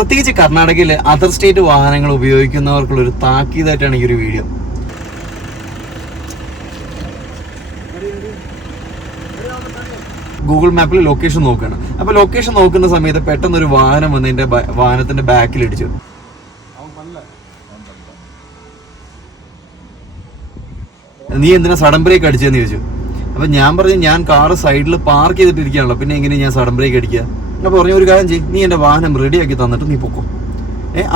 പ്രത്യേകിച്ച് കർണാടകയിലെ other state വാഹനങ്ങൾ ഉപയോഗിക്കുന്നവർക്കുള്ള ഒരു താക്കീതായിട്ടാണ് ഈ ഒരു വീഡിയോ. ഗൂഗിൾ മാപ്പിൽ ലൊക്കേഷൻ നോക്കുകയാണ്. അപ്പോൾ ലൊക്കേഷൻ നോക്കുന്ന സമയത്ത് പെട്ടെന്ന് ഒരു വാഹനം വന്ന് എൻ്റെ വാഹനത്തിന്റെ ബാക്കിൽ ഇടിച്ചു. നീ എന്തിനാ സഡൻ ബ്രേക്ക് അടിച്ചതെന്ന് ചോദിച്ചു. അപ്പൊ ഞാൻ പറഞ്ഞു, ഞാൻ കാറ് സൈഡിൽ പാർക്ക് ചെയ്തിട്ടിരിക്കുകയാണല്ലോ, പിന്നെ എങ്ങനെ ഞാൻ സഡൻ ബ്രേക്ക് അടിക്കുക? അപ്പോൾ പറഞ്ഞു, ഒരു കാര്യം ചെയ്യും, നീ എൻ്റെ വാഹനം റെഡിയാക്കി തന്നിട്ട് നീ പൊക്കോ,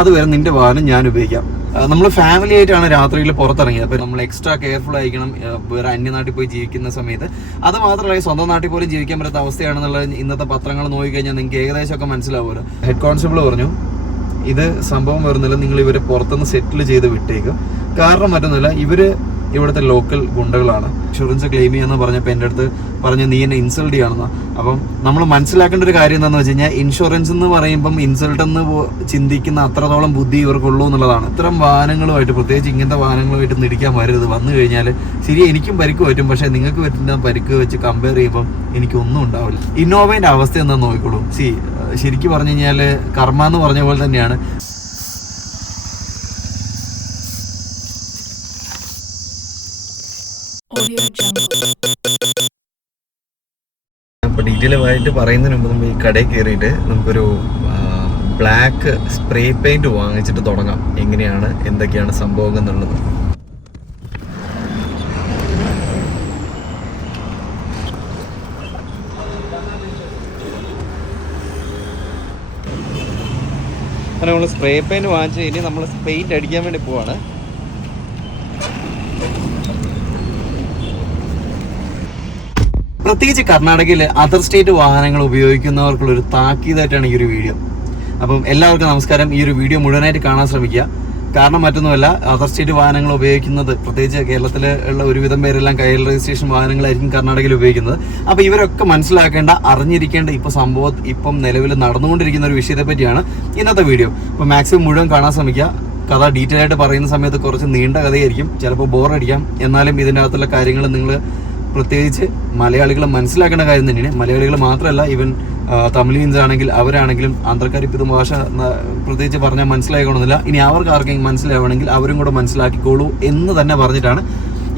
അതുവരെ നിന്റെ വാഹനം ഞാൻ ഉപയോഗിക്കാം. നമ്മൾ ഫാമിലി ആയിട്ടാണ് രാത്രിയിൽ പുറത്തിറങ്ങിയത്. അപ്പോൾ നമ്മൾ എക്സ്ട്രാ കെയർഫുൾ ആയിരിക്കണം വേറെ അന്യനാട്ടിൽ പോയി ജീവിക്കുന്ന സമയത്ത്. അത് മാത്രമല്ല, സ്വന്തം നാട്ടിൽ പോലും ജീവിക്കാൻ പറ്റാത്ത അവസ്ഥയാണെന്നുള്ളത് ഇന്നത്തെ പത്രങ്ങൾ നോക്കിക്കഴിഞ്ഞാൽ നിങ്ങൾക്ക് ഏകദേശമൊക്കെ മനസ്സിലാവുമല്ലോ. ഹെഡ് കോൺസ്റ്റബിൾ പറഞ്ഞു, ഇത് സംഭവം വരുന്നില്ല, നിങ്ങൾ ഇവരെ പുറത്തുനിന്ന് സെറ്റിൽ ചെയ്ത് വിട്ടേക്കും. കാരണം മറ്റൊന്നുമില്ല, ഇവര് ഇവിടുത്തെ ലോക്കൽ ഗുണ്ടകളാണ്. ഇൻഷുറൻസ് ക്ലെയിം ചെയ്യാന്ന് പറഞ്ഞപ്പോൾ എൻ്റെ അടുത്ത് പറഞ്ഞു, നീ എന്നെ ഇൻസൾട്ട് ചെയ്യണമെന്ന്. അപ്പം നമ്മൾ മനസ്സിലാക്കേണ്ട ഒരു കാര്യം എന്താണെന്ന് വെച്ച് കഴിഞ്ഞാൽ, ഇൻഷുറൻസ് എന്ന് പറയുമ്പം ഇൻസൾട്ട് എന്ന് ചിന്തിക്കുന്ന അത്രത്തോളം ബുദ്ധി ഇവർക്കുള്ളൂ എന്നുള്ളതാണ്. ഇത്തരം വാഹനങ്ങളുമായിട്ട്, പ്രത്യേകിച്ച് ഇങ്ങനത്തെ വാഹനങ്ങളുമായിട്ട് ഇടിക്കാൻ വരരുത്. വന്നു കഴിഞ്ഞാൽ ശരി, എനിക്കും പരിക്ക് പറ്റും, പക്ഷേ നിങ്ങൾക്ക് പറ്റുന്ന പരിക്ക് വെച്ച് കമ്പയർ ചെയ്യുമ്പം എനിക്കൊന്നും ഉണ്ടാവില്ല. ഇന്നോവേൻ്റെ അവസ്ഥ എന്താണെന്ന് നോക്കിക്കോളൂ. ശരിക്കും പറഞ്ഞു കഴിഞ്ഞാൽ കർമ്മ എന്ന് പറഞ്ഞ പോലെ തന്നെയാണ്. അപ്പോൾ ഡീറ്റെയിലായിട്ട് പറയുന്നതിന് മുമ്പ് നമ്മൾ ഈ കടയിൽ കയറിയിട്ട് നമുക്കൊരു ബ്ലാക്ക് സ്പ്രേ പെയിന്റ് വാങ്ങിച്ചിട്ട് തുടങ്ങാം, എങ്ങനെയാണ് എന്തൊക്കെയാണ് സംഭവം എന്നുള്ളത്. അങ്ങനെ നമ്മൾ സ്പ്രേ പെയിന്റ് വാങ്ങിച്ച് ഇനി നമ്മൾ പെയിന്റ് അടിക്കാൻ വേണ്ടി പോവാണ്. പ്രത്യേകിച്ച് കർണാടകയിലെ അതർ സ്റ്റേറ്റ് വാഹനങ്ങൾ ഉപയോഗിക്കുന്നവർക്കുള്ള ഒരു താക്കീതായിട്ടാണ് ഈ ഒരു വീഡിയോ. അപ്പം എല്ലാവർക്കും നമസ്കാരം. ഈ ഒരു വീഡിയോ മുഴുവനായിട്ട് കാണാൻ ശ്രമിക്കുക. കാരണം മറ്റൊന്നുമല്ല, അതർ സ്റ്റേറ്റ് വാഹനങ്ങൾ ഉപയോഗിക്കുന്നത്, പ്രത്യേകിച്ച് കേരളത്തിൽ ഉള്ള ഒരുവിധം പേരെല്ലാം കയ്യിൽ രജിസ്ട്രേഷൻ വാഹനങ്ങളായിരിക്കും കർണാടകയിൽ ഉപയോഗിക്കുന്നത്. അപ്പോൾ ഇവരൊക്കെ മനസ്സിലാക്കേണ്ട, അറിഞ്ഞിരിക്കേണ്ട ഇപ്പം നിലവിൽ നടന്നുകൊണ്ടിരിക്കുന്ന ഒരു വിഷയത്തെ പറ്റിയാണ് ഇന്നത്തെ വീഡിയോ. അപ്പോൾ മാക്സിമം മുഴുവൻ കാണാൻ ശ്രമിക്കുക. കഥ ഡീറ്റെയിൽ ആയിട്ട് പറയുന്ന സമയത്ത് കുറച്ച് നീണ്ട കഥയായിരിക്കും, ചിലപ്പോൾ ബോറടിക്കാം. എന്നാലും ഇതിൻ്റെ അകത്തുള്ള കാര്യങ്ങൾ നിങ്ങൾ പ്രത്യേകിച്ച് മലയാളികൾ മനസ്സിലാക്കേണ്ട കാര്യം തന്നെയാണ്. മലയാളികൾ മാത്രമല്ല, ഈവൻ തമിഴിയൻസ് ആണെങ്കിൽ അവരാണെങ്കിലും ആന്ധ്രക്കാർ ഇപ്പം ഇത് ഭാഷ പ്രത്യേകിച്ച് പറഞ്ഞാൽ മനസ്സിലാക്കണമെന്നില്ല. ഇനി അവർക്ക് ആർക്കെങ്കിലും മനസ്സിലാവണമെങ്കിൽ അവരും കൂടെ മനസ്സിലാക്കിക്കോളൂ എന്ന് തന്നെ പറഞ്ഞിട്ടാണ്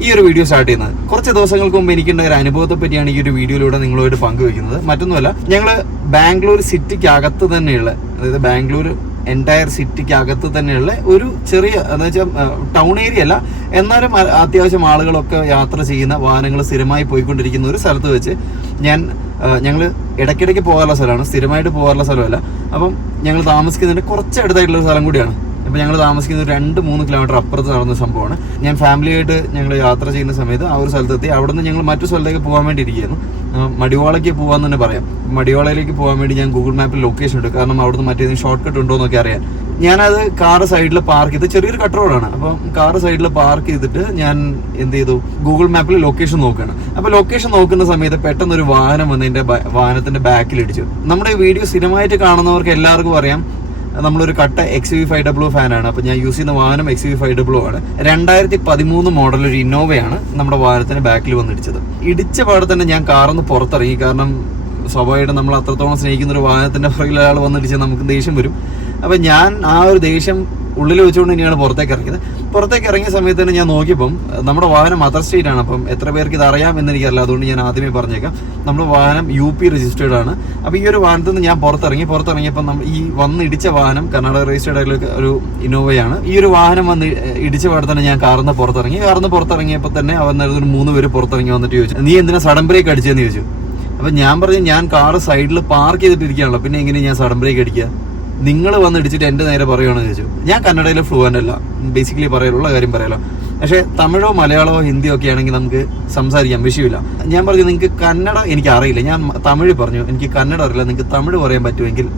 ഈ ഒരു വീഡിയോ സ്റ്റാർട്ട് ചെയ്യുന്നത്. കുറച്ച് ദിവസങ്ങൾക്ക് മുമ്പ് എനിക്കുണ്ടായ ഒരു അനുഭവത്തെ പറ്റിയാണ് ഈ ഒരു വീഡിയോയിലൂടെ നിങ്ങളോട് പങ്കുവെക്കുന്നത്. മറ്റൊന്നുമല്ല, ഞങ്ങൾ ബാംഗ്ലൂർ സിറ്റിക്ക് അകത്ത് തന്നെയുള്ള, അതായത് ബാംഗ്ലൂർ എൻറ്റയർ സിറ്റിക്ക് അകത്ത് തന്നെയുള്ള ഒരു ചെറിയ, എന്ന് വെച്ചാൽ ടൗൺ ഏരിയ അല്ല, എന്നാലും അത്യാവശ്യം ആളുകളൊക്കെ യാത്ര ചെയ്യുന്ന വാഹനങ്ങൾ സ്ഥിരമായി പോയിക്കൊണ്ടിരിക്കുന്ന ഒരു സ്ഥലത്ത് വെച്ച് ഞങ്ങൾ ഇടയ്ക്കിടയ്ക്ക് പോകാനുള്ള സ്ഥലമാണ്, സ്ഥിരമായിട്ട് പോകാനുള്ള സ്ഥലമല്ല. അപ്പം ഞങ്ങൾ താമസിക്കുന്നതിൻ്റെ കുറച്ചടുത്തായിട്ടുള്ള സ്ഥലം കൂടിയാണ്. അപ്പോൾ ഞങ്ങൾ താമസിക്കുന്നത് 2-3 കിലോമീറ്റർ അപ്പുറത്ത് നടന്ന സംഭവമാണ്. ഞാൻ ഫാമിലിയായിട്ട് ഞങ്ങൾ യാത്ര ചെയ്യുന്ന സമയത്ത് ആ ഒരു സ്ഥലത്തെത്തി. അവിടെ നിന്ന് ഞങ്ങൾ മറ്റു സ്ഥലത്തേക്ക് പോകാൻ വേണ്ടി ഇരിക്കുകയായിരുന്നു. മടിവാളയ്ക്ക് പോകാൻ തന്നെ പറയാം. മടിവാളയിലേക്ക് പോകാൻ വേണ്ടി ഞാൻ ഗൂഗിൾ മാപ്പിൽ ലൊക്കേഷൻ ഉണ്ട്, കാരണം അവിടുന്ന് മറ്റേതെങ്കിലും ഷോർട്ട് കട്ട് ഉണ്ടോ എന്നൊക്കെ അറിയാൻ. ഞാനത് കാറ് സൈഡിൽ പാർക്ക് ചെയ്ത്, ചെറിയൊരു കട്ട് റോഡാണ്, അപ്പം കാറ് സൈഡിൽ പാർക്ക് ചെയ്തിട്ട് ഞാൻ എന്ത് ചെയ്തു, ഗൂഗിൾ മാപ്പിൽ ലൊക്കേഷൻ നോക്കുകയാണ്. അപ്പോൾ ലൊക്കേഷൻ നോക്കുന്ന സമയത്ത് പെട്ടെന്ന് ഒരു വാഹനം വന്ന് എൻ്റെ വാഹനത്തിന്റെ ബാക്കിൽ ഇടിച്ചു. നമ്മുടെ വീഡിയോ സ്ഥിരമായിട്ട് കാണുന്നവർക്ക് എല്ലാവർക്കും അറിയാം, നമ്മളൊരു കട്ട XUV500 ഫാനാണ്. അപ്പോൾ ഞാൻ യൂസ് ചെയ്യുന്ന വാഹനം XUV500 ആണ്. 2013 മോഡൽ ഒരു ഇന്നോവയാണ് നമ്മുടെ വാഹനത്തിന് ബാക്കിൽ വന്നിടിച്ചത്. ഇടിച്ച പാടെ തന്നെ ഞാൻ കാറിന്ന് പുറത്തിറങ്ങി. കാരണം സ്വാഭാവികമായിട്ടും നമ്മൾ അത്രത്തോളം സ്നേഹിക്കുന്ന ഒരു വാഹനത്തിന്റെ പുറകിൽ ഒരാൾ വന്നിടിച്ചാൽ നമുക്ക് ദേഷ്യം വരും. അപ്പം ഞാൻ ആ ഒരു ദേഷ്യം ഉള്ളിൽ വെച്ചുകൊണ്ട് തന്നെയാണ് പുറത്തേക്ക് ഇറങ്ങിയത്. പുറത്തേക്ക് ഇറങ്ങിയ സമയത്ത് തന്നെ ഞാൻ നോക്കിയപ്പം നമ്മുടെ വാഹനം അതർ സ്റ്റേറ്റ് ആണ്. അപ്പം എത്ര പേർക്ക് ഇത് അറിയാമെന്ന് എനിക്കറിയില്ല, അതുകൊണ്ട് ഞാൻ ആദ്യമേ പറഞ്ഞേക്കാം, നമ്മുടെ വാഹനം UP രജിസ്റ്റേർഡ് ആണ്. അപ്പോൾ ഈ ഒരു വാഹനത്തിൽ നിന്ന് ഞാൻ പുറത്തിറങ്ങിയപ്പം ഈ വന്നിടിച്ച വാഹനം കർണാടക രജിസ്റ്റേർഡ് ആയിട്ടുള്ള ഒരു ഇന്നോവയാണ്. ഈ ഒരു വാഹനം വന്ന് ഇടിച്ച പാടെ തന്നെ ഞാൻ കാറിന്ന് പുറത്തിറങ്ങിയപ്പോൾ തന്നെ അവന്നൊരു 3 പേര് പുറത്തിറങ്ങി വന്നിട്ട് ചോദിച്ചു, നീ എന്തിനാ സഡൻ ബ്രേക്ക് അടിച്ചതെന്ന് ചോദിച്ചു. അപ്പം ഞാൻ പറഞ്ഞു, ഞാൻ കാറ് സൈഡിൽ പാർക്ക് ചെയ്തിട്ടിരിക്കുകയാണല്ലോ, പിന്നെ എങ്ങനെ ഞാൻ സഡൻ ബ്രേക്ക് അടിക്കുക? നിങ്ങൾ വന്ന് ഇടിച്ചിട്ട് എൻ്റെ നേരെ പറയുകയാണെന്ന് ചോദിച്ചു. ഞാൻ കന്നഡയിൽ ഫ്ലുവൻ്റ് അല്ല, ബേസിക്കലി പറയാനുള്ള കാര്യം പറയാലോ. പക്ഷേ തമിഴോ മലയാളമോ ഹിന്ദിയോ ഒക്കെ ആണെങ്കിൽ നമുക്ക് സംസാരിക്കാം, വിഷയമില്ല. ഞാൻ പറഞ്ഞു, നിങ്ങൾക്ക് കന്നഡ എനിക്ക് അറിയില്ല. ഞാൻ തമിഴ് പറഞ്ഞു, എനിക്ക് കന്നഡ അറിയില്ല, നിങ്ങൾക്ക് തമിഴ് പറയാൻ പറ്റുമെങ്കിൽ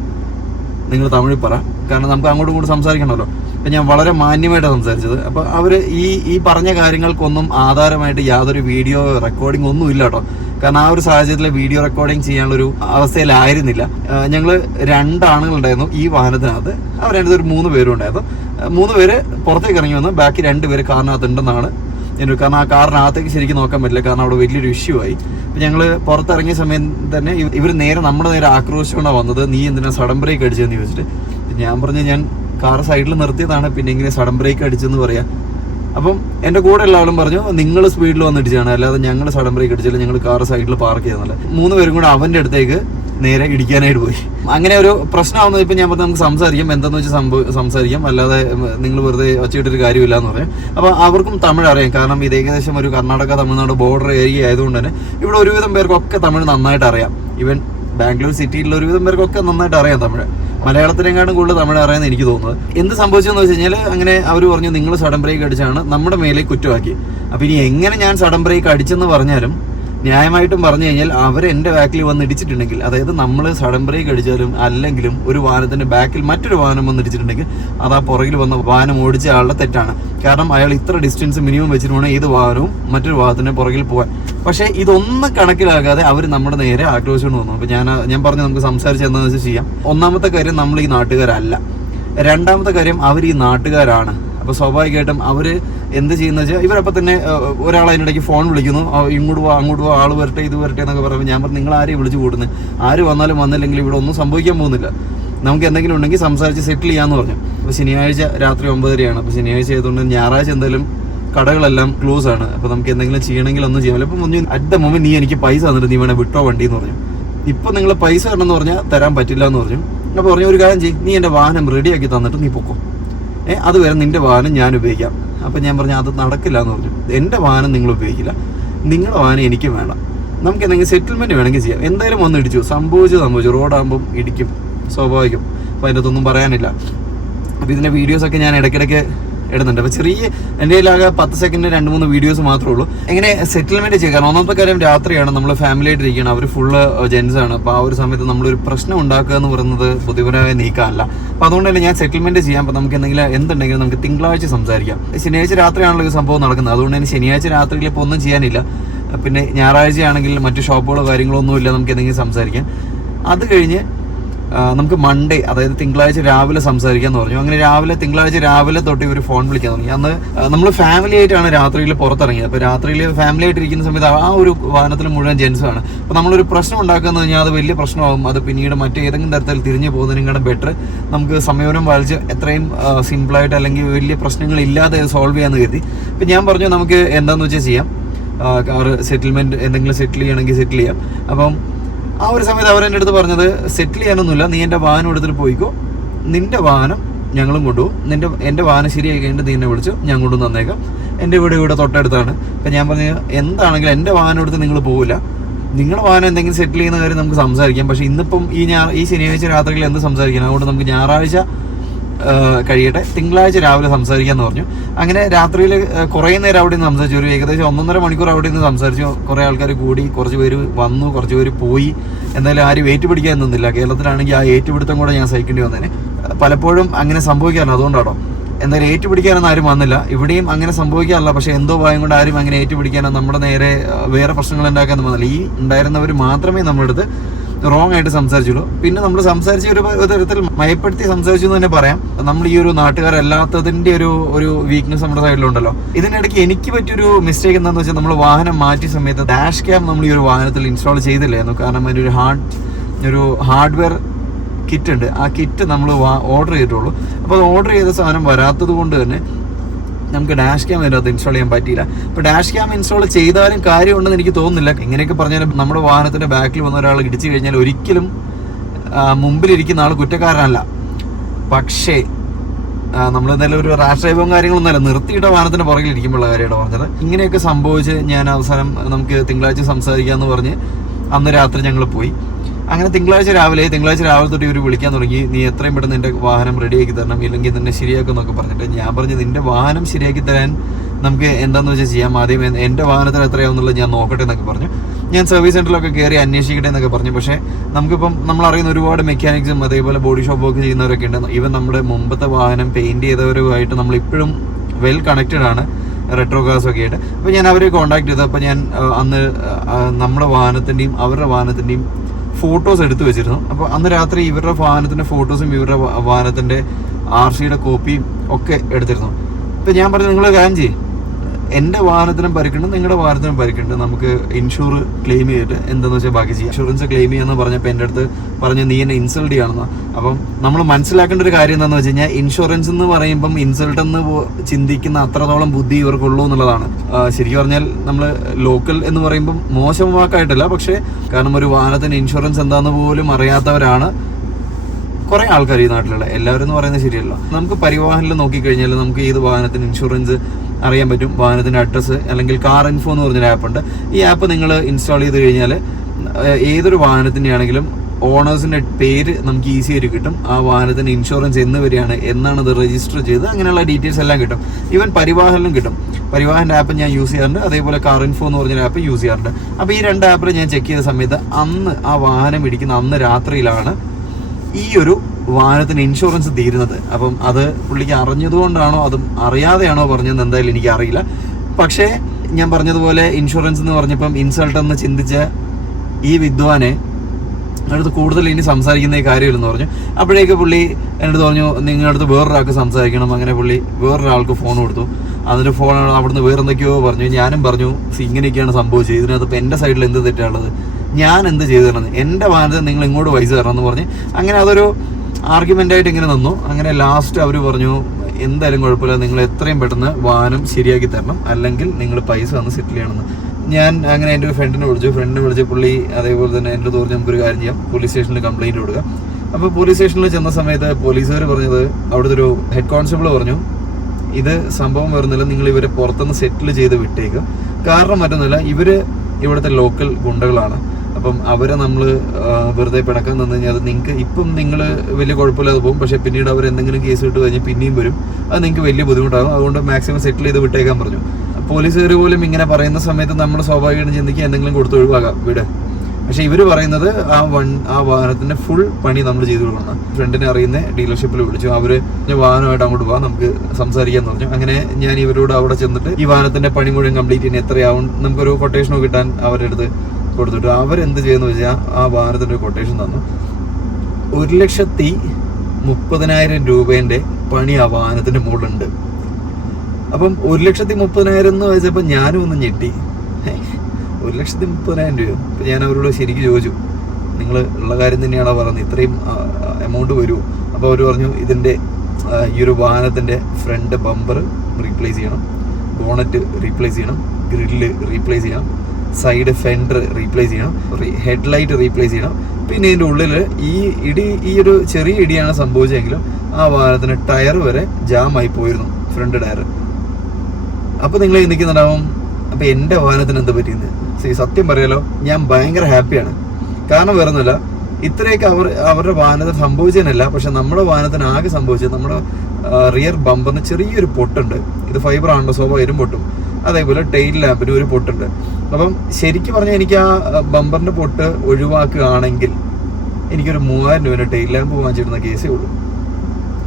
നിങ്ങൾ തമിഴ് പറ, കാരണം നമുക്ക് അങ്ങോട്ടും ഇങ്ങോട്ടും സംസാരിക്കണമല്ലോ. അപ്പം ഞാൻ വളരെ മാന്യമായിട്ടാണ് സംസാരിച്ചത്. അപ്പോൾ അവർ ഈ പറഞ്ഞ കാര്യങ്ങൾക്കൊന്നും ആധാരമായിട്ട് യാതൊരു വീഡിയോ റെക്കോർഡിംഗ് ഒന്നും ഇല്ല കേട്ടോ. കാരണം ആ ഒരു സാഹചര്യത്തിൽ വീഡിയോ റെക്കോർഡിങ് ചെയ്യാനുള്ളൊരു അവസ്ഥയിലായിരുന്നില്ല. ഞങ്ങൾ 2 ആണുങ്ങളുണ്ടായിരുന്നു ഈ വാഹനത്തിനകത്ത്. അവരതിനകത്ത് ഒരു 3 പേരും ഉണ്ടായിരുന്നു. 3 പേര് പുറത്തേക്ക് ഇറങ്ങി വന്നു, ബാക്കി 2 പേര് കാറിനകത്ത് ഉണ്ടെന്നാണ്. കാരണം ആ കാറിനകത്തേക്ക് ശരിക്കും നോക്കാൻ പറ്റില്ല, കാരണം അവിടെ വലിയൊരു ഇഷ്യൂ ആയി. അപ്പം ഞങ്ങൾ പുറത്തിറങ്ങിയ സമയം തന്നെ ഇവർ നേരെ നമ്മുടെ നേരെ ആക്രോശിച്ചുകൊണ്ടാണ് വന്നത്. നീ എന്തിനാ സഡൻ ബ്രേക്ക് അടിച്ചതെന്ന് ചോദിച്ചിട്ട് ഞാൻ പറഞ്ഞു ഞാൻ കാർ സൈഡിൽ നിർത്തിയതാണ്, പിന്നെ ഇങ്ങനെ സഡൻ ബ്രേക്ക് അടിച്ചെന്ന് പറയാം. അപ്പം എൻ്റെ കൂടെ ഉള്ള ആളും പറഞ്ഞു നിങ്ങൾ സ്പീഡിൽ വന്നിടിച്ചാണ്, അല്ലാതെ ഞങ്ങൾ സഡൻ ബ്രേക്ക് അടിച്ചില്ല, ഞങ്ങൾ കാർ സൈഡിൽ പാർക്ക് ചെയ്തെന്നല്ല. 3 പേരും കൂടെ അവൻ്റെ അടുത്തേക്ക് നേരെ ഇടിക്കാനായിട്ട് പോയി. അങ്ങനെ ഒരു പ്രശ്നമാവുന്നത് ഇപ്പം ഞാൻ പറഞ്ഞു നമുക്ക് സംസാരിക്കാം, എന്താണെന്ന് വെച്ചാൽ സംസാരിക്കാം, അല്ലാതെ നിങ്ങൾ വെറുതെ ഒച്ചയിട്ടൊരു കാര്യമില്ല എന്ന് പറഞ്ഞു. അപ്പോൾ അവർക്കും തമിഴ് അറിയാം, കാരണം ഇത് ഏകദേശം ഒരു കർണാടക തമിഴ്നാട് ബോർഡർ ഏരിയ ആയതുകൊണ്ട് തന്നെ ഇവിടെ ഒരുവിധം പേർക്കൊക്കെ തമിഴ് നന്നായിട്ട് അറിയാം. ഈവൻ ബാംഗ്ലൂർ സിറ്റിയിലുള്ള ഒരുവിധം പേർക്കൊക്കെ നന്നായിട്ട് അറിയാം തമിഴ്. മലയാളത്തിനെക്കാളും കൂടുതൽ തമിഴ് അറിയാമെന്ന് എനിക്ക് തോന്നുന്നത്. എന്ത് സംഭവിച്ചെന്ന് വെച്ച് കഴിഞ്ഞാൽ അങ്ങനെ അവർ പറഞ്ഞു നിങ്ങൾ സഡൻ ബ്രേക്ക് അടിച്ചാണ്, നമ്മുടെ മേലെ കുറ്റമാക്കി. അപ്പം ഇനി എങ്ങനെ ഞാൻ സഡൻ ബ്രേക്ക് അടിച്ചെന്ന് പറഞ്ഞാലും ന്യായമായിട്ടും പറഞ്ഞു കഴിഞ്ഞാൽ അവർ എൻ്റെ ബാക്കിൽ വന്ന് ഇടിച്ചിട്ടുണ്ടെങ്കിൽ, അതായത് നമ്മൾ സഡൻ ബ്രേക്ക് അടിച്ചാലും അല്ലെങ്കിലും ഒരു വാഹനത്തിൻ്റെ ബാക്കിൽ മറ്റൊരു വാഹനം വന്ന് ഇടിച്ചിട്ടുണ്ടെങ്കിൽ അത് ആ പുറകിൽ വന്ന വാഹനം ഓടിച്ച ആളുടെ തെറ്റാണ്. കാരണം അയാൾ ഇത്ര ഡിസ്റ്റൻസ് മിനിമം വെച്ചിട്ട് വേണം ഏത് വാഹനവും മറ്റൊരു വാഹനത്തിന് പുറകിൽ പോകാൻ. പക്ഷേ ഇതൊന്നും കണക്കിലാകാതെ അവർ നമ്മുടെ നേരെ ആക്രോശിച്ചുകൊണ്ട് വന്നു. അപ്പോൾ ഞാൻ പറഞ്ഞു നമുക്ക് സംസാരിച്ച് എന്താണെന്ന് വെച്ചാൽ ചെയ്യാം. ഒന്നാമത്തെ കാര്യം നമ്മൾ ഈ നാട്ടുകാരല്ല, രണ്ടാമത്തെ കാര്യം അവർ ഈ നാട്ടുകാരാണ്. അപ്പോൾ സ്വാഭാവികമായിട്ടും അവർ എന്ത് ചെയ്യുന്ന വെച്ചാൽ ഇവരപ്പം തന്നെ ഒരാൾ അതിനിടയ്ക്ക് ഫോൺ വിളിക്കുന്നു, ഇങ്ങോട്ട് വാ അങ്ങോട്ട് വാ, ആൾ വരട്ടെ ഇത് വരട്ടെ എന്നൊക്കെ പറയുമ്പോൾ ഞാൻ പറഞ്ഞു നിങ്ങൾ ആരെയും വിളിച്ചു കൂടുന്നത്, ആര് വന്നാലും വന്നില്ലെങ്കിൽ ഇവിടെ ഒന്നും സംഭവിക്കാൻ പോകുന്നില്ല, നമുക്ക് എന്തെങ്കിലും ഉണ്ടെങ്കിൽ സംസാരിച്ച് സെറ്റിൽ ചെയ്യാമെന്ന് പറഞ്ഞു. അപ്പോൾ ശനിയാഴ്ച രാത്രി 9:30 അപ്പോൾ ശനിയാഴ്ച ആയതുകൊണ്ട് ഞായറാഴ്ച എന്തായാലും കടകളെല്ലാം ക്ലോസ് ആണ്. അപ്പോൾ നമുക്ക് എന്തെങ്കിലും ചെയ്യണമെങ്കിൽ ഒന്നും ചെയ്യാൻ. അപ്പം പറഞ്ഞു അറ്റ് ദ മൊമെന്റ് നീ എനിക്ക് പൈസ തന്നിട്ട് നീ വേണേൽ വിട്ടോ വണ്ടി എന്ന് പറഞ്ഞു. ഇപ്പം നിങ്ങൾ പൈസ തരണമെന്ന് പറഞ്ഞാൽ തരാൻ പറ്റില്ല എന്ന് പറഞ്ഞു. അപ്പോൾ പറഞ്ഞു ഒരു കാര്യം ചെയ്യും, നീ എൻ്റെ വാഹനം റെഡിയാക്കി തന്നിട്ട് നീ പൊക്കോ, അതുവരെ നിൻ്റെ വാഹനം ഞാൻ ഉപയോഗിക്കാം. അപ്പം ഞാൻ പറഞ്ഞു അത് നടക്കില്ല എന്ന് പറഞ്ഞു. എൻ്റെ വാഹനം നിങ്ങൾ ഉപയോഗിക്കില്ല, നിങ്ങളുടെ വാഹനം എനിക്ക് വേണം, നമുക്ക് എന്തെങ്കിലും സെറ്റിൽമെൻറ്റ് വേണമെങ്കിൽ ചെയ്യാം. എന്തായാലും വന്ന് ഇടിച്ചു, സംഭവിച്ചു. റോഡാകുമ്പം ഇടിക്കും, സ്വാഭാവികം. അപ്പോൾ അതിൻ്റെ അതൊന്നും പറയാനില്ല. അപ്പോൾ ഇതിൻ്റെ വീഡിയോസൊക്കെ ഞാൻ ഇടയ്ക്കിടയ്ക്ക് ഇടുന്നുണ്ട്. അപ്പോൾ ചെറിയ എൻ്റെ കയ്യിലാകെ 10 സെക്കൻഡ് 2-3 വീഡിയോസ് മാത്രമേ ഉള്ളൂ. എങ്ങനെ സെറ്റിൽമെൻറ്റ് ചെയ്യുക. കാരണം ഒന്നാമത്തെ കാര്യം രാത്രിയാണ്, നമ്മൾ ഫാമിലി ആയിട്ട് ഇരിക്കുകയാണ്, അവർ ഫുള്ള് ജെൻസാണ്. അപ്പോൾ ആ ഒരു സമയത്ത് നമ്മളൊരു പ്രശ്നം ഉണ്ടാക്കുക എന്ന് പറയുന്നത് ബുദ്ധിപരമായ നീക്കമല്ല. അപ്പോൾ അതുകൊണ്ട് തന്നെ ഞാൻ സെറ്റിൽമെൻറ്റ് ചെയ്യാം. അപ്പോൾ നമുക്ക് എന്തുണ്ടെങ്കിലും നമുക്ക് തിങ്കളാഴ്ച സംസാരിക്കാം. ശനിയാഴ്ച രാത്രിയാണല്ലോ ഈ സംഭവം നടക്കുന്നത്, അതുകൊണ്ട് തന്നെ ശനിയാഴ്ച രാത്രിയിൽ ഇപ്പോൾ ഒന്നും ചെയ്യാനില്ല. പിന്നെ ഞായറാഴ്ചയാണെങ്കിൽ മറ്റു ഷോപ്പുകളോ കാര്യങ്ങളോ ഒന്നുമില്ല, നമുക്ക് എന്തെങ്കിലും സംസാരിക്കാം. അത് കഴിഞ്ഞ് നമുക്ക് മൺഡേ, അതായത് തിങ്കളാഴ്ച രാവിലെ സംസാരിക്കാമെന്ന് പറഞ്ഞു. അങ്ങനെ തിങ്കളാഴ്ച രാവിലെ തൊട്ട് ഇവർ ഫോൺ വിളിക്കാൻ തുടങ്ങി. അന്ന് നമ്മൾ ഫാമിലി ആയിട്ടാണ് രാത്രിയിൽ പുറത്തിറങ്ങിയത്. അപ്പോൾ രാത്രിയിൽ ഫാമിലി ആയിട്ട് ഇരിക്കുന്ന സമയത്ത് ആ ഒരു വാഹനത്തിൽ മുഴുവൻ ജെൻസാണ്. അപ്പോൾ നമ്മളൊരു പ്രശ്നം ഉണ്ടാക്കുന്നത് കഴിഞ്ഞാൽ അത് വലിയ പ്രശ്നമാകും. അത് പിന്നീട് മറ്റേതെങ്കിലും തരത്തിൽ തിരിഞ്ഞു പോകുന്നതിനേക്കാളും ബെറ്റർ നമുക്ക് സമയോനം പാലിച്ച് എത്രയും സിമ്പിളായിട്ട് അല്ലെങ്കിൽ വലിയ പ്രശ്നങ്ങളില്ലാതെ സോൾവ് ചെയ്യാമെന്ന് കരുതി. അപ്പം ഞാൻ പറഞ്ഞു നമുക്ക് എന്താണെന്ന് വെച്ചാൽ ചെയ്യാം, കാറ് സെറ്റിൽമെൻറ്റ് എന്തെങ്കിലും സെറ്റിൽ ചെയ്യണമെങ്കിൽ സെറ്റിൽ ചെയ്യാം. അപ്പം ആ ഒരു സമയത്ത് അവരെൻ്റെ അടുത്ത് പറഞ്ഞത് സെറ്റിൽ ചെയ്യാനൊന്നുമില്ല, നീ എൻ്റെ വാഹനം എടുത്തിട്ട് പോയിക്കോ, നിൻ്റെ വാഹനം ഞങ്ങളും കൊണ്ടുപോകും, എൻ്റെ വാഹനം ശരിയായി കഴിഞ്ഞിട്ട് നീ എന്നെ വിളിച്ചു, ഞാൻ കൊണ്ടുവന്ന് തന്നേക്കാം, എൻ്റെ ഇവിടെ തൊട്ടടുത്താണ്. അപ്പം ഞാൻ പറഞ്ഞു എന്താണെങ്കിലും എൻ്റെ വാഹനം എടുത്ത് നിങ്ങൾ പോകില്ല, നിങ്ങളുടെ വാഹനം എന്തെങ്കിലും സെറ്റിൽ ചെയ്യുന്ന കാര്യം നമുക്ക് സംസാരിക്കാം. പക്ഷേ ഇന്നിപ്പം ഈ ശനിയാഴ്ച രാത്രിയിൽ എന്ത് സംസാരിക്കണം, അതുകൊണ്ട് നമുക്ക് ഞായറാഴ്ച കഴിയട്ടെ, തിങ്കളാഴ്ച രാവിലെ സംസാരിക്കാമെന്ന് പറഞ്ഞു. അങ്ങനെ രാത്രിയിൽ കുറേ നേരം അവിടെ നിന്ന് സംസാരിച്ചു, ഒരു ഏകദേശം 1.5 മണിക്കൂർ അവിടെ നിന്ന് സംസാരിച്ചു. കുറേ ആൾക്കാർ കൂടി, കുറച്ച് പേര് വന്നു, കുറച്ച് പേര് പോയി. എന്തായാലും ആരും ഏറ്റുപിടിക്കാൻ നിന്നില്ല. കേരളത്തിലാണെങ്കിൽ ആ ഏറ്റുപിടുത്തം കൂടെ ഞാൻ സഹിക്കേണ്ടി വന്നേനെ. പലപ്പോഴും അങ്ങനെ സംഭവിക്കാറുണ്ട്, അതുകൊണ്ടാണോ എന്തായാലും ഏറ്റുപിടിക്കാനൊന്നും ആരും വന്നില്ല. ഇവിടെയും അങ്ങനെ സംഭവിക്കാറില്ല. പക്ഷേ എന്തോ ഭയം കൊണ്ട് ആരും അങ്ങനെ ഏറ്റുപിടിക്കാനോ നമ്മുടെ നേരെ വേറെ പ്രശ്നങ്ങൾ ഉണ്ടാക്കാനൊന്നും വന്നില്ല. ഈ ഉണ്ടായിരുന്നവർ മാത്രമേ നമ്മളെടുത്ത് റോങ് ആയിട്ട് സംസാരിച്ചുള്ളൂ. പിന്നെ നമ്മൾ സംസാരിച്ച ഒരു തരത്തിൽ മയപ്പെടുത്തി സംസാരിച്ചു എന്ന് തന്നെ പറയാം. നമ്മൾ ഈ ഒരു നാട്ടുകാരല്ലാത്തതിന്റെ ഒരു വീക്ക്നെസ് നമ്മുടെ സൈഡിലുണ്ടല്ലോ. ഇതിനിടയ്ക്ക് എനിക്ക് പറ്റിയൊരു മിസ്റ്റേക്ക് എന്താണെന്ന് വെച്ചാൽ, നമ്മൾ വാഹനം മാറ്റിയ സമയത്ത് ഡാഷ് ക്യാം നമ്മൾ ഈ ഒരു വാഹനത്തിൽ ഇൻസ്റ്റാൾ ചെയ്തില്ലായിരുന്നു. കാരണം അതിൻ്റെ ഒരു ഹാർഡ്വെയർ കിറ്റ് ഉണ്ട്. ആ കിറ്റ് നമ്മൾ ഓർഡർ ചെയ്തിട്ടുള്ളൂ. അപ്പോൾ അത് ഓർഡർ ചെയ്ത സാധനം വരാത്തത് കൊണ്ട് തന്നെ നമുക്ക് ഡാഷ് ക്യാം അതിനകത്ത് ഇൻസ്റ്റാൾ ചെയ്യാൻ പറ്റിയില്ല. അപ്പോൾ ഡാഷ് ക്യാം ഇൻസ്റ്റാൾ ചെയ്താലും കാര്യമുണ്ടെന്ന് എനിക്ക് തോന്നുന്നില്ല. എങ്ങനെയൊക്കെ പറഞ്ഞാലും നമ്മുടെ വാഹനത്തിൻ്റെ ബാക്കിൽ വന്ന ഒരാൾ ഇടിച്ചു കഴിഞ്ഞാൽ ഒരിക്കലും മുമ്പിലിരിക്കുന്ന ആൾ കുറ്റക്കാരനല്ല. പക്ഷേ നമ്മൾ എന്തായാലും ഒരു റാഷ് ഡ്രൈവും കാര്യങ്ങളൊന്നുമല്ല, നിർത്തിയിട്ട വാഹനത്തിൻ്റെ പുറകിൽ ഇരിക്കുമ്പോഴുള്ള കാര്യമാണ് പറഞ്ഞത്. ഇങ്ങനെയൊക്കെ സംഭവിച്ച് ഞാൻ അവസാനം നമുക്ക് തിങ്കളാഴ്ച സംസാരിക്കാമെന്ന് പറഞ്ഞ് അന്ന് രാത്രി ഞങ്ങൾ പോയി. അങ്ങനെ തിങ്കളാഴ്ച രാവിലെ തൊട്ട് ഇവർ വിളിക്കാൻ തുടങ്ങി, നീ എത്രയും പെട്ടെന്ന് നിൻ്റെ വാഹനം റെഡിയാക്കി തരണം, ഇല്ലെങ്കിൽ നിന്നെ ശരിയാക്കും എന്നൊക്കെ പറഞ്ഞിട്ട്. ഞാൻ പറഞ്ഞു നിൻ്റെ വാഹനം ശരിയാക്കി തരാൻ നമുക്ക് എന്താണെന്ന് വെച്ചാൽ ചെയ്യാം, ആദ്യം എൻ്റെ വാഹനത്തിന് എത്രയാവുന്നുള്ളത് ഞാൻ നോക്കട്ടെ എന്നൊക്കെ പറഞ്ഞു. ഞാൻ സർവീസ് സെൻ്ററിലൊക്കെ കയറി അന്വേഷിക്കട്ടെ എന്നൊക്കെ പറഞ്ഞു. പക്ഷേ നമുക്കിപ്പം നമ്മളറിയുന്ന ഒരുപാട് മെക്കാനിക്സും അതേപോലെ ബോഡി ഷോപ്പൊക്കെ ചെയ്യുന്നവരൊക്കെ ഉണ്ട്. ഈവൻ നമ്മുടെ മുമ്പത്തെ വാഹനം പെയിൻറ്റ് ചെയ്തവരുമായിട്ട് നമ്മളിപ്പോഴും വെൽ കണക്റ്റഡ് ആണ്, റെട്രോ കാർസൊക്കെ ആയിട്ട്. അപ്പോൾ ഞാൻ അവരെ കോൺടാക്ട് ചെയ്തു. അപ്പോൾ ഞാൻ അന്ന് നമ്മുടെ വാഹനത്തിൻ്റെയും അവരുടെ വാഹനത്തിൻ്റെയും ഫോട്ടോസ് എടുത്തു വെച്ചിരുന്നു. അപ്പോൾ അന്ന് രാത്രി ഇവരുടെ വാഹനത്തിൻ്റെ ഫോട്ടോസും ഇവരുടെ വാഹനത്തിൻ്റെ RC കോപ്പിയും ഒക്കെ എടുത്തിരുന്നു. അപ്പോൾ ഞാൻ പറഞ്ഞു നിങ്ങൾ കാര്യം ചെയ്യും, എൻ്റെ വാഹനത്തിനും പരിക്കുണ്ട്, നിങ്ങളുടെ വാഹനത്തിനും പരിക്കുണ്ട്, നമുക്ക് ഇൻഷൂർ ക്ലെയിം ചെയ്തിട്ട് എന്താണെന്ന് വെച്ചാൽ ബാക്കി ചെയ്യാം. ഇൻഷുറൻസ് ക്ലെയിം ചെയ്യാന്ന് പറഞ്ഞപ്പോൾ എൻ്റെ അടുത്ത് പറഞ്ഞു നീ എന്നെ ഇൻസൾട്ട് ചെയ്യണമെന്ന്. അപ്പം നമ്മൾ മനസ്സിലാക്കേണ്ട ഒരു കാര്യം എന്താണെന്ന് വെച്ച് കഴിഞ്ഞാൽ ഇൻഷുറൻസ് എന്ന് പറയുമ്പം ഇൻസൾട്ട് എന്ന് ചിന്തിക്കുന്ന അത്രത്തോളം ബുദ്ധി ഇവർക്കുള്ളൂ എന്നുള്ളതാണ്. ശരിക്കും പറഞ്ഞാൽ നമ്മൾ ലോക്കൽ എന്ന് പറയുമ്പം മോശം വാക്കായിട്ടല്ല, പക്ഷേ കാരണം ഒരു വാഹനത്തിന് ഇൻഷുറൻസ് എന്താണെന്ന് പോലും അറിയാത്തവരാണ് കുറേ ആൾക്കാർ ഈ നാട്ടിലുള്ള. എല്ലാവരും എന്ന് പറയുന്നത് ശരിയല്ല. നമുക്ക് പരിവാഹനിൽ നോക്കിക്കഴിഞ്ഞാൽ നമുക്ക് ഏത് വാഹനത്തിന് ഇൻഷുറൻസ് അറിയാൻ പറ്റും. വാഹനത്തിൻ്റെ അഡ്രസ്സ് അല്ലെങ്കിൽ കാർ ഇൻഫോ എന്ന് പറഞ്ഞൊരു ആപ്പുണ്ട്. ഈ ആപ്പ് നിങ്ങൾ ഇൻസ്റ്റാൾ ചെയ്ത് കഴിഞ്ഞാൽ ഏതൊരു വാഹനത്തിൻ്റെ ആണെങ്കിലും ഓണേഴ്സിൻ്റെ പേര് നമുക്ക് ഈസി ആയിട്ട് കിട്ടും. ആ വാഹനത്തിന് ഇൻഷുറൻസ് എന്ന് വരികയാണ്, എന്നാണ് ഇത് രജിസ്റ്റർ ചെയ്ത്, അങ്ങനെയുള്ള ഡീറ്റെയിൽസ് എല്ലാം കിട്ടും. ഈവൻ പരിവാഹനിലും കിട്ടും. പരിവാഹൻ്റെ ആപ്പ് ഞാൻ യൂസ് ചെയ്യാറുണ്ട്, അതേപോലെ കാർ ഇൻഫോ എന്ന് പറഞ്ഞൊരു ആപ്പ് യൂസ് ചെയ്യാറുണ്ട്. അപ്പോൾ ഈ രണ്ട് ആപ്പിൽ ഞാൻ ചെക്ക് ചെയ്ത സമയത്ത് അന്ന് ആ വാഹനം ഇടിക്കുന്ന അന്ന് രാത്രിയിലാണ് ഈ ഒരു വാഹനത്തിന് ഇൻഷുറൻസ് തീരുന്നത്. അപ്പം അത് പുള്ളിക്ക് അറിഞ്ഞതുകൊണ്ടാണോ അതും അറിയാതെയാണോ പറഞ്ഞതെന്ന് എന്തായാലും എനിക്ക് അറിയില്ല. പക്ഷേ ഞാൻ പറഞ്ഞതുപോലെ ഇൻഷുറൻസ് എന്ന് പറഞ്ഞപ്പം ഇൻസൾട്ട് എന്ന് ചിന്തിച്ച ഈ വിദ്വാനെ അടുത്ത് കൂടുതൽ ഇനി സംസാരിക്കുന്ന കാര്യമില്ലെന്ന് പറഞ്ഞു. അപ്പോഴേക്ക് പുള്ളി എന്നോട് പറഞ്ഞു നിങ്ങളുടെ അടുത്ത് വേറൊരാൾക്ക് സംസാരിക്കണം. അങ്ങനെ പുള്ളി വേറൊരാൾക്ക് ഫോൺ കൊടുത്തു. അതിൻ്റെ ഫോൺ അവിടുന്ന് വേറെന്തൊക്കെയോ പറഞ്ഞു. ഞാനും പറഞ്ഞു ഇങ്ങനെയൊക്കെയാണ് സംഭവിച്ചത്, ഇതിനകത്ത് ഇപ്പം എൻ്റെ സൈഡിൽ എന്ത് തെറ്റാണുള്ളത്, ഞാൻ എന്ത് ചെയ്തു തരണം, എൻ്റെ വാഹനത്തിൽ നിങ്ങൾ ഇങ്ങോട്ട് പൈസ തരണം എന്ന് പറഞ്ഞ് അങ്ങനെ അതൊരു ആർഗ്യുമെൻ്റായിട്ട് ഇങ്ങനെ നിന്നു. അങ്ങനെ ലാസ്റ്റ് അവർ പറഞ്ഞു എന്തായാലും കുഴപ്പമില്ല, നിങ്ങൾ എത്രയും പെട്ടെന്ന് വാഹനം ശരിയാക്കി തരണം, അല്ലെങ്കിൽ നിങ്ങൾ പൈസ തന്ന് സെറ്റിൽ ചെയ്യണമെന്ന്. ഞാൻ അങ്ങനെ എൻ്റെ ഒരു ഫ്രണ്ടിനെ വിളിച്ച് പുള്ളി അതേപോലെ തന്നെ എൻ്റെ തോന്നി നമുക്കൊരു കാര്യം ചെയ്യാം, പോലീസ് സ്റ്റേഷനിൽ കംപ്ലയിൻറ്റ് കൊടുക്കുക. അപ്പോൾ പോലീസ് സ്റ്റേഷനിൽ ചെന്ന സമയത്ത് പോലീസുകാർ പറഞ്ഞത്, അവിടുത്തെ ഒരു ഹെഡ് കോൺസ്റ്റബിൾ പറഞ്ഞു ഇത് സംഭവം വരുന്നില്ല, നിങ്ങൾ ഇവരെ പുറത്തുനിന്ന് സെറ്റിൽ ചെയ്ത് വിട്ടേക്കുക. കാരണം മറ്റൊന്നുമില്ല, ഇവർ ഇവിടുത്തെ ലോക്കൽ ഗുണ്ടകളാണ്. അപ്പം അവരെ നമ്മൾ വെറുതെ പിണക്കാൻ നിന്ന് കഴിഞ്ഞാൽ അത് നിങ്ങൾക്ക് ഇപ്പം നിങ്ങൾ വലിയ കുഴപ്പമില്ലാതെ പോകും, പക്ഷേ പിന്നീട് അവർ എന്തെങ്കിലും കേസ് ഇട്ട് കഴിഞ്ഞാൽ പിന്നെയും വരും, അത് നിങ്ങൾക്ക് വലിയ ബുദ്ധിമുട്ടാകും. അതുകൊണ്ട് മാക്സിമം സെറ്റിൽ ചെയ്ത് വിട്ടേക്കാൻ പറഞ്ഞു. പോലീസുകാർ പോലും ഇങ്ങനെ പറയുന്ന സമയത്ത് നമ്മൾ സ്വാഭാവികമായിട്ടും ചിന്തിക്കുക എന്തെങ്കിലും കൊടുത്ത് ഒഴിവാക്കാം വീട്. പക്ഷേ ഇവർ പറയുന്നത് ആ വാഹനത്തിൻ്റെ ഫുൾ പണി നമ്മൾ ചെയ്തു കൊടുക്കണം. ഫ്രണ്ടിനെ അറിയുന്ന ഡീലർഷിപ്പിൽ വിളിച്ചു. അവർ വാഹനമായിട്ട് അങ്ങോട്ട് പോകാം, നമുക്ക് സംസാരിക്കാമെന്ന് പറഞ്ഞു. അങ്ങനെ ഞാൻ ഇവരോട് അവിടെ ചെന്നിട്ട് ഈ വാഹനത്തിൻ്റെ പണി മുഴുവൻ കംപ്ലീറ്റ് ചെയ്യാൻ എത്രയാവും നമുക്കൊരു കൊട്ടേഷനോ കിട്ടാൻ അവരുടെ അടുത്ത് കൊടുത്തിട്ട് അവരെന്ത് ചെയ്യുന്നു വെച്ചാൽ ആ വാഹനത്തിൻ്റെ ഒരു കൊട്ടേഷൻ തന്നു. 1,30,000 രൂപേൻ്റെ പണി ആ വാഹനത്തിൻ്റെ മുകളിലുണ്ട്. അപ്പം 1,30,000 എന്ന് വെച്ചപ്പോൾ ഞാനും ഒന്ന് ഞെട്ടി. 1,30,000 രൂപ. അപ്പം ഞാൻ അവരോട് ശരിക്കും ചോദിച്ചു നിങ്ങൾ ഉള്ള കാര്യം തന്നെയാണോ പറയുന്നത്, ഇത്രയും എമൗണ്ട് വരുമോ? അപ്പോൾ അവർ പറഞ്ഞു ഇതിൻ്റെ ഈ ഒരു വാഹനത്തിൻ്റെ ഫ്രണ്ട് ബമ്പർ റീപ്ലേസ് ചെയ്യണം, ബോണറ്റ് റീപ്ലേസ് ചെയ്യണം, ഗ്രില്ല് റീപ്ലേസ് ചെയ്യണം, സൈഡ് ഫെൻഡർ റീപ്ലേസ് ചെയ്യണം, ഹെഡ്ലൈറ്റ് റീപ്ലേസ് ചെയ്യണം. പിന്നെ ഇതിൻ്റെ ഉള്ളിൽ ഈ ഒരു ചെറിയ ഇടിയാണ് സംഭവിച്ചതെങ്കിലും ആ വാഹനത്തിന് ടയർ വരെ ജാമായി പോയിരുന്നു, ഫ്രണ്ട് ടയർ. അപ്പോൾ നിങ്ങൾ ചിന്തിക്കുന്നുണ്ടാവും അപ്പോൾ എൻ്റെ വാഹനത്തിന് എന്ത് പറ്റിയെന്ന്. സത്യം പറയാലോ, ഞാൻ ഭയങ്കര ഹാപ്പിയാണ്. കാരണം വേറൊന്നുമില്ല, ഇത്രയൊക്കെ അവരുടെ വാഹനത്തിന് സംഭവിച്ചതിനല്ല, പക്ഷെ നമ്മുടെ വാഹനത്തിന് ആകെ സംഭവിച്ചത് നമ്മുടെ റിയർ ബമ്പറിന് ചെറിയൊരു പൊട്ടുണ്ട്. ഇത് ഫൈബർ ആണല്ലോ, സ്വാഭാവികം പൊട്ടും. അതേപോലെ ടെയിൽ ലാമ്പിന് ഒരു പൊട്ടുണ്ട്. അപ്പം ശരിക്കും പറഞ്ഞാൽ എനിക്ക് ആ ബമ്പറിൻ്റെ പൊട്ട് ഒഴിവാക്കുകയാണെങ്കിൽ എനിക്കൊരു 3,000 രൂപ ടെയിൽ ലാമ്പ് വാങ്ങിച്ചിടുന്ന കേസേ ഉള്ളൂ,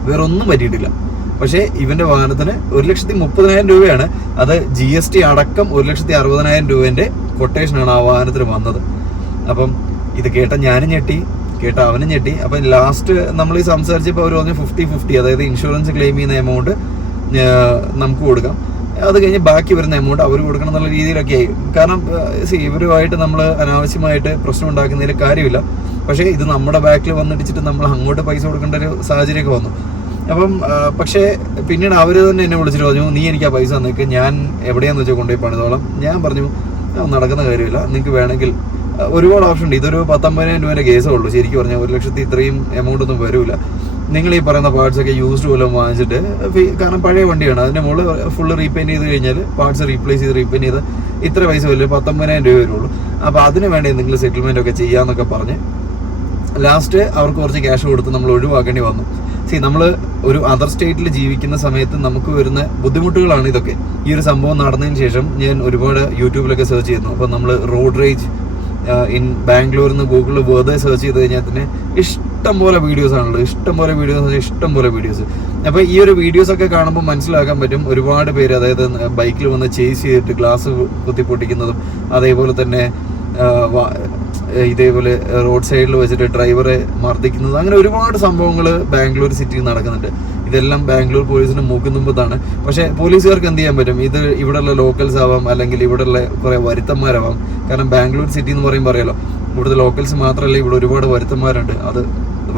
വേറെ ഒന്നും പറ്റിയിട്ടില്ല. പക്ഷേ ഇവൻ്റെ വാഹനത്തിന് 1,30,000 രൂപയാണ്. അത് GST അടക്കം 1,60,000 രൂപേൻ്റെ കൊട്ടേഷനാണ് ആ വാഹനത്തിന് വന്നത്. അപ്പം ഇത് കേട്ട ഞാനും ഞെട്ടി, കേട്ട അവനും ഞെട്ടി. അപ്പം ലാസ്റ്റ് നമ്മൾ ഈ സംസാരിച്ചപ്പോൾ അവർ പറഞ്ഞു 50-50, അതായത് ഇൻഷുറൻസ് ക്ലെയിം ചെയ്യുന്ന എമൗണ്ട് നമുക്ക് കൊടുക്കാം, അത് കഴിഞ്ഞ് ബാക്കി വരുന്ന എമൗണ്ട് അവർ കൊടുക്കണം എന്നുള്ള രീതിയിലൊക്കെ ആയി. കാരണം ഇവരുമായിട്ട് നമ്മൾ അനാവശ്യമായിട്ട് പ്രശ്നം ഉണ്ടാക്കുന്നതിൽ കാര്യമില്ല. പക്ഷേ ഇത് നമ്മുടെ ബാക്കിൽ വന്നിടിച്ചിട്ട് നമ്മൾ അങ്ങോട്ട് പൈസ കൊടുക്കേണ്ട ഒരു സാഹചര്യമൊക്കെ വന്നു. അപ്പം പക്ഷേ പിന്നീട് അവർ തന്നെ എന്നെ വിളിച്ചിട്ട് പറഞ്ഞു നീ എനിക്ക് ആ പൈസ തന്നേക്ക്, ഞാൻ എവിടെയാണെന്ന് വെച്ചാൽ കൊണ്ടുപോയി പണിതോളം. ഞാൻ പറഞ്ഞു നടക്കുന്ന കാര്യമില്ല, നിങ്ങൾക്ക് വേണമെങ്കിൽ ഒരുപാട് ഓപ്ഷൻ ഉണ്ട്. ഇതൊരു 19,000 രൂപേൻ്റെ കേസേ ഉള്ളൂ. ശരിക്കും പറഞ്ഞാൽ 1,00,000 ഇത്രയും എമൗണ്ട് ഒന്നും വരില്ല. നിങ്ങൾ ഈ പറയുന്ന പാർട്സൊക്കെ യൂസ്ഡ് പോലും വാങ്ങിച്ചിട്ട്, കാരണം പഴയ വണ്ടിയാണ്, അതിൻ്റെ മുകളിൽ ഫുള്ള് റീപെയിൻറ്റ് ചെയ്ത് കഴിഞ്ഞാൽ പാർട്സ് റീപ്ലേസ് ചെയ്ത് റീപെയിൻറ്റ് ചെയ്ത് ഇത്ര പൈസ വരില്ല, 19,000 രൂപ വരുള്ളൂ. അപ്പോൾ അതിന് വേണ്ടി എന്തെങ്കിലും സെറ്റിൽമെൻ്റ് ഒക്കെ ചെയ്യാമെന്നൊക്കെ പറഞ്ഞ് ലാസ്റ്റ് അവർക്ക് കുറച്ച് ക്യാഷ് കൊടുത്ത് നമ്മൾ ഒഴിവാക്കേണ്ടി വന്നു. നമ്മൾ ഒരു അതർ സ്റ്റേറ്റിൽ ജീവിക്കുന്ന സമയത്ത് നമുക്ക് വരുന്ന ബുദ്ധിമുട്ടുകളാണ് ഇതൊക്കെ. ഈ ഒരു സംഭവം നടന്നതിന് ശേഷം ഞാൻ ഒരുപാട് യൂട്യൂബിലൊക്കെ സെർച്ച് ചെയ്യുന്നു. അപ്പോൾ നമ്മൾ റോഡ് റേജ് ഇൻ ബാംഗ്ലൂരിൽ നിന്ന് ഗൂഗിളിൽ വെറുതെ സെർച്ച് ചെയ്ത് കഴിഞ്ഞാൽ തന്നെ ഇഷ്ടംപോലെ വീഡിയോസ് ആണുള്ളത്, ഇഷ്ടംപോലെ വീഡിയോസ്. അപ്പോൾ ഈ ഒരു വീഡിയോസൊക്കെ കാണുമ്പോൾ മനസ്സിലാക്കാൻ പറ്റും ഒരുപാട് പേര്, അതായത് ബൈക്കിൽ വന്ന് ചേസ് ചെയ്തിട്ട് ഗ്ലാസ് കുത്തി പൊട്ടിക്കുന്നതും, അതേപോലെ തന്നെ ഇതേപോലെ റോഡ് സൈഡിൽ വെച്ചിട്ട് ഡ്രൈവറെ മർദ്ദിക്കുന്നത്, അങ്ങനെ ഒരുപാട് സംഭവങ്ങൾ ബാംഗ്ലൂർ സിറ്റിയിൽ നടക്കുന്നുണ്ട്. ഇതെല്ലാം ബാംഗ്ലൂർ പോലീസിന് മൂക്കുന്നുമ്പത്താണ്. പക്ഷേ പോലീസുകാർക്ക് എന്ത് ചെയ്യാൻ പറ്റും? ഇത് ഇവിടെയുള്ള ലോക്കൽസ് ആവാം, അല്ലെങ്കിൽ ഇവിടെയുള്ള കുറേ വരുത്തന്മാരാവാം. കാരണം ബാംഗ്ലൂർ സിറ്റി എന്ന് പറയുമ്പോൾ അറിയാലോ, ഇവിടുത്തെ ലോക്കൽസ് മാത്രമല്ല, ഇവിടെ ഒരുപാട് വരുത്തന്മാരുണ്ട്. അത്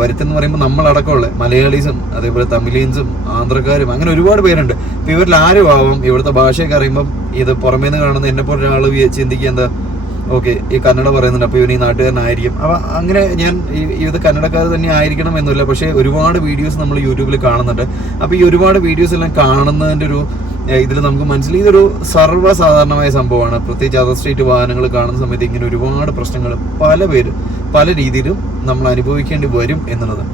വരുത്തെന്ന് പറയുമ്പോൾ നമ്മളടക്കമുള്ള മലയാളീസും അതേപോലെ തമിഴിയൻസും ആന്ധ്രക്കാരും അങ്ങനെ ഒരുപാട് പേരുണ്ട്. ഇപ്പം ഇവരിൽ ആരും ആവാം ഇവിടുത്തെ ഭാഷയൊക്കെ അറിയുമ്പം ഇത് പുറമേ നിന്ന് കാണുന്ന എന്നെപ്പോലെ ഒരാൾ ചിന്തിക്കുക എന്താ, ഓക്കെ ഈ കന്നഡ പറയുന്നുണ്ട്, അപ്പോൾ ഇവൻ ഈ നാട്ടുകാരനായിരിക്കും. അപ്പം അങ്ങനെ ഞാൻ ഇത് കന്നഡക്കാർ തന്നെ ആയിരിക്കണം എന്നില്ല. പക്ഷേ ഒരുപാട് വീഡിയോസ് നമ്മൾ യൂട്യൂബിൽ കാണുന്നുണ്ട്. അപ്പോൾ ഈ ഒരുപാട് വീഡിയോസ് എല്ലാം കാണുന്നതിൻ്റെ ഒരു ഇതിൽ നമുക്ക് മനസ്സിലായി ഇതൊരു സർവ്വസാധാരണമായ സംഭവമാണ്. പ്രത്യേകിച്ച് അതർ സ്റ്റേറ്റ് വാഹനങ്ങൾ കാണുന്ന സമയത്ത് ഇങ്ങനെ ഒരുപാട് പ്രശ്നങ്ങൾ പല രീതിയിലും നമ്മൾ അനുഭവിക്കേണ്ടി വരും എന്നുള്ളത്.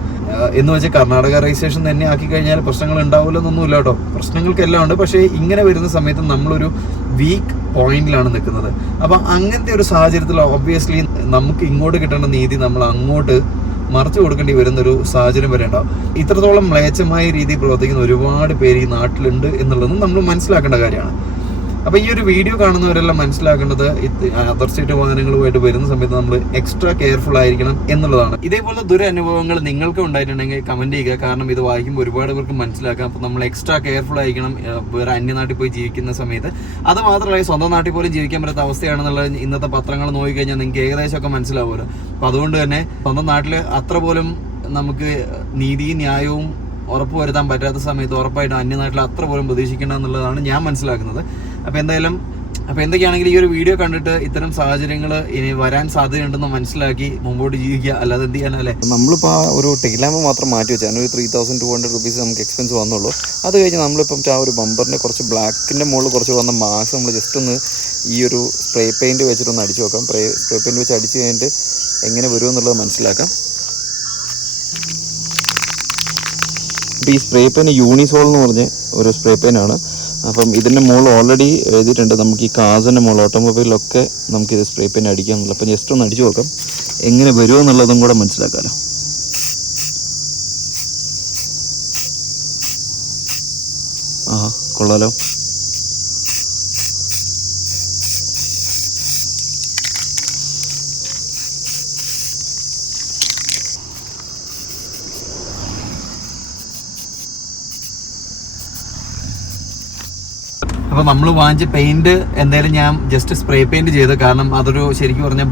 എന്ന് വെച്ചാൽ കർണാടക രജിസ്ട്രേഷൻ തന്നെ ആക്കി കഴിഞ്ഞാൽ പ്രശ്നങ്ങൾ ഉണ്ടാവില്ലെന്നൊന്നുമില്ല കേട്ടോ. പ്രശ്നങ്ങൾക്കെല്ലാം ഉണ്ട്. പക്ഷേ ഇങ്ങനെ വരുന്ന സമയത്ത് നമ്മളൊരു വീക്ക് പോയിന്റിലാണ് നിൽക്കുന്നത്. അപ്പം അങ്ങനത്തെ ഒരു സാഹചര്യത്തിൽ ഒബ്വിയസ്ലി നമുക്ക് ഇങ്ങോട്ട് കിട്ടേണ്ട നീതി നമ്മൾ അങ്ങോട്ട് മറച്ചു കൊടുക്കേണ്ടി വരുന്നൊരു സാഹചര്യം വരെ ഉണ്ടാവും. ഇത്രത്തോളം മ്ലേച്ഛമായ രീതിയിൽ പ്രവർത്തിക്കുന്ന ഒരുപാട് പേര് ഈ നാട്ടിലുണ്ട് എന്നുള്ളതും നമ്മൾ മനസ്സിലാക്കേണ്ട കാര്യമാണ്. അപ്പോൾ ഈ ഒരു വീഡിയോ കാണുന്നവരെല്ലാം മനസ്സിലാക്കേണ്ടത് അതർ സ്റ്റേറ്റ് വാഹനങ്ങളുമായിട്ട് വരുന്ന സമയത്ത് നമ്മൾ എക്സ്ട്രാ കെയർഫുൾ ആയിരിക്കണം എന്നുള്ളതാണ്. ഇതേപോലെ ദുരനുഭവങ്ങൾ നിങ്ങൾക്ക് ഉണ്ടായിട്ടുണ്ടെങ്കിൽ കമന്റ് ചെയ്യുക. കാരണം ഇത് വായിക്കുമ്പോൾ ഒരുപാട് പേർക്ക് മനസ്സിലാക്കാം. അപ്പോൾ നമ്മൾ എക്സ്ട്രാ കെയർഫുൾ ആയിരിക്കണം വേറെ അന്യനാട്ടിൽ പോയി ജീവിക്കുന്ന സമയത്ത്. അത് മാത്രമല്ല, സ്വന്തം നാട്ടിൽ പോലും ജീവിക്കാൻ പറ്റാത്ത അവസ്ഥയാണെന്നുള്ളത് ഇന്നത്തെ പത്രങ്ങൾ നോക്കിക്കഴിഞ്ഞാൽ നിങ്ങൾക്ക് ഏകദേശമൊക്കെ മനസ്സിലാവുമല്ലോ. അപ്പോൾ അതുകൊണ്ട് തന്നെ സ്വന്തം നാട്ടിൽ അത്ര പോലും നമുക്ക് നീതിയും ന്യായവും ഉറപ്പുവരുത്താൻ പറ്റാത്ത സമയത്ത് ഉറപ്പായിട്ടും അന്യനാട്ടിൽ അത്ര പോലും പ്രതീക്ഷിക്കേണ്ട എന്നുള്ളതാണ് ഞാൻ മനസ്സിലാക്കുന്നത്. അപ്പോൾ എന്തൊക്കെയാണെങ്കിലും ഈ ഒരു വീഡിയോ കണ്ടിട്ട് ഇത്തരം സാഹചര്യങ്ങൾ ഇനി വരാൻ സാധ്യതയുണ്ടെന്ന് മനസ്സിലാക്കി മുമ്പോട്ട് ജീവിക്കുക, അല്ലാതെ എന്ത് ചെയ്യാനല്ലേ. നമ്മളിപ്പോൾ ആ ഒരു ടെയിലാമ്പ് മാത്രം മാറ്റി വെച്ചാൽ ഒരു 3200 rupees നമുക്ക് എക്സ്പെൻസ് വന്നുള്ളൂ. അത് കഴിഞ്ഞ് നമ്മളിപ്പം ആ ഒരു ബമ്പറിൻ്റെ കുറച്ച് ബ്ലാക്കിൻ്റെ മുകളിൽ കുറച്ച് വന്ന മാസ്ക് നമ്മൾ ജസ്റ്റ് ഒന്ന് ഈ ഒരു സ്പ്രേ പെയിൻറ്റ് വെച്ചിട്ടൊന്ന് അടിച്ചു നോക്കാം. സ്പ്രേ പെയിൻറ്റ് വെച്ച് അടിച്ച് കഴിഞ്ഞിട്ട് എങ്ങനെ വരുമെന്നുള്ളത് മനസ്സിലാക്കാം. അപ്പോൾ ഈ സ്പ്രേ പെയിൻ യൂണിസോൾ എന്ന് പറഞ്ഞ ഒരു സ്പ്രേ പെയിനാണ്. അപ്പം ഇതിൻ്റെ മുകളിൽ ഓൾറെഡി എഴുതിയിട്ടുണ്ട് നമുക്ക് ഈ കാസിൻ്റെ മുകളിൽ ഓട്ടോമൊബൈലിലൊക്കെ നമുക്കിത് സ്പ്രേ പെയിൻ അടിക്കാം എന്നുള്ളത്. അപ്പം ജസ്റ്റ് ഒന്ന് അടിച്ചു നോക്കാം എങ്ങനെ വരുമെന്നുള്ളതും കൂടെ മനസ്സിലാക്കാമല്ലോ. കൊള്ളാലോ. അപ്പോൾ നമ്മൾ വാങ്ങിച്ച പെയിന്റ് എന്തായാലും ഞാൻ ജസ്റ്റ് സ്പ്രേ പെയിന്റ് ചെയ്ത്, കാരണം അതൊരു ശരിക്കും പറഞ്ഞാൽ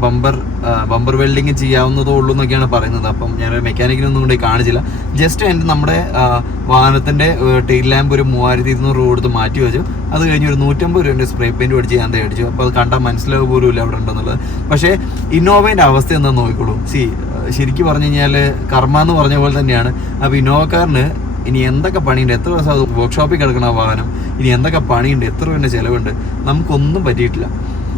ബമ്പർ വെൽഡിങ് ചെയ്യാവുന്നതേ ഉള്ളൂ എന്നൊക്കെയാണ് പറയുന്നത്. അപ്പം ഞാനൊരു മെക്കാനിക്കിനൊന്നും കൊണ്ട് കാണിച്ചില്ല. ജസ്റ്റ് നമ്മുടെ വാഹനത്തിൻ്റെ ടെയിൽ ലാമ്പ് ഒരു 3200 കൊടുത്ത് മാറ്റി വെച്ചു. അത് കഴിഞ്ഞ് ഒരു 150 രൂപയുടെ സ്പ്രേ പെയിന്റ് മേടിച്ച് ഞാൻ മേടിച്ചു. അപ്പോൾ അത് കണ്ടാൽ മനസ്സിലാവുക പോലും ഇല്ല അവിടെ ഉണ്ടെന്നുള്ളത്. പക്ഷേ ഇന്നോവേൻ്റെ അവസ്ഥ എന്താണെന്ന് നോക്കിക്കോളൂ. ശരിക്കും പറഞ്ഞു കഴിഞ്ഞാൽ കർമ്മ എന്ന് പറഞ്ഞ പോലെ തന്നെയാണ്. അപ്പോൾ ഇന്നോവക്കാരന് ഇനി എന്തൊക്കെ പണിയുണ്ട്, എത്ര ദിവസം അത് വർക്ക്ഷോപ്പിൽ കിടക്കണ വാഹനം, ഇനി എന്തൊക്കെ പണിയുണ്ട്, എത്ര രൂപേൻ്റെ ചിലവുണ്ട്, നമുക്കൊന്നും പറ്റിയിട്ടില്ല.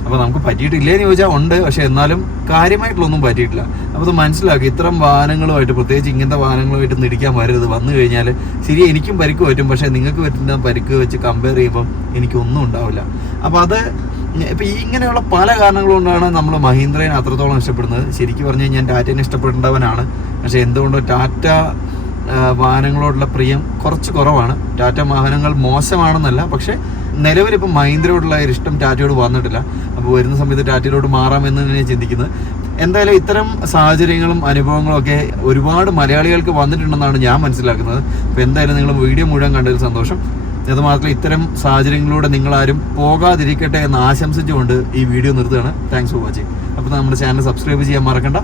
അപ്പോൾ നമുക്ക് പറ്റിയിട്ടില്ലേന്ന് ചോദിച്ചാൽ ഉണ്ട്, പക്ഷേ എന്നാലും കാര്യമായിട്ടുള്ളൊന്നും പറ്റിയിട്ടില്ല. അപ്പോൾ അത് മനസ്സിലാക്കി ഇത്തരം വാഹനങ്ങളുമായിട്ട്, പ്രത്യേകിച്ച് ഇങ്ങനത്തെ വാഹനങ്ങളുമായിട്ട് ഇടിക്കാൻ വരരുത്. വന്നു കഴിഞ്ഞാൽ ശരി എനിക്കും പരിക്ക് പറ്റും, പക്ഷേ നിങ്ങൾക്ക് പറ്റുന്ന പരിക്ക് വെച്ച് കമ്പയർ ചെയ്യുമ്പം എനിക്കൊന്നും ഉണ്ടാവില്ല. അപ്പോൾ അത് ഇപ്പം ഇങ്ങനെയുള്ള പല കാരണങ്ങളുകൊണ്ടാണ് നമ്മൾ മഹീന്ദ്രനെ അത്രത്തോളം ഇഷ്ടപ്പെടുന്നത്. ശരിക്കും പറഞ്ഞു കഴിഞ്ഞാൽ ഞാൻ ടാറ്റേനെ ഇഷ്ടപ്പെടേണ്ടവനാണ്. പക്ഷേ എന്തുകൊണ്ടോ ടാറ്റ വാഹനങ്ങളോടുള്ള പ്രിയം കുറച്ച് കുറവാണ്. ടാറ്റ വാഹനങ്ങൾ മോശമാണെന്നല്ല, പക്ഷേ നിലവിലിപ്പം മഹീന്ദ്രയോടുള്ള ഒരു ഇഷ്ടം ടാറ്റയോട് വന്നിട്ടില്ല. അപ്പോൾ വരുന്ന സമയത്ത് ടാറ്റയിലോട്ട് മാറാമെന്ന് തന്നെ ചിന്തിക്കുന്നത്. എന്തായാലും ഇത്തരം സാഹചര്യങ്ങളും അനുഭവങ്ങളും ഒക്കെ ഒരുപാട് മലയാളികൾക്ക് വന്നിട്ടുണ്ടെന്നാണ് ഞാൻ മനസ്സിലാക്കുന്നത്. അപ്പോൾ എന്തായാലും നിങ്ങൾ വീഡിയോ മുഴുവൻ കണ്ടതിൽ സന്തോഷം. അതുമാത്രമല്ല ഇത്തരം സാഹചര്യങ്ങളിലൂടെ നിങ്ങളാരും പോകാതിരിക്കട്ടെ എന്ന് ആശംസിച്ചുകൊണ്ട് ഈ വീഡിയോ നിർത്തുകയാണ്. Thanks for watching. അപ്പോൾ നമ്മുടെ ചാനൽ സബ്സ്ക്രൈബ് ചെയ്യാൻ മറക്കണ്ട.